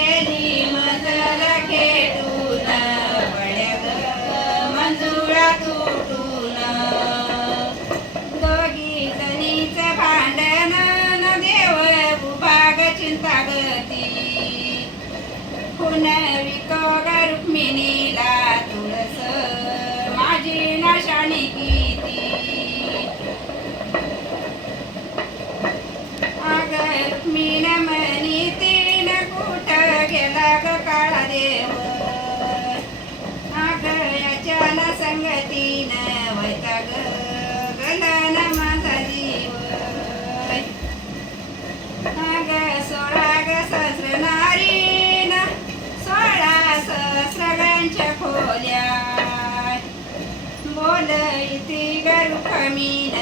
गेली मजल खेटून पड्याग मंजुळा तुटून दोघी जणीच भांडण न देव भूभाग चिंता गती पुनविको रुक्मिणीला तुळस माझी नाशाणी किती अग रुक्मिण म्हणी तीन कुठ गेला ग काळा देव अग याच्या न संगतीन वैताग गलन माझा जीव अग 16 ग सहस्र नारीन 16 सहस्रगांच्या खोल्या बोल इति ग रुक्मिण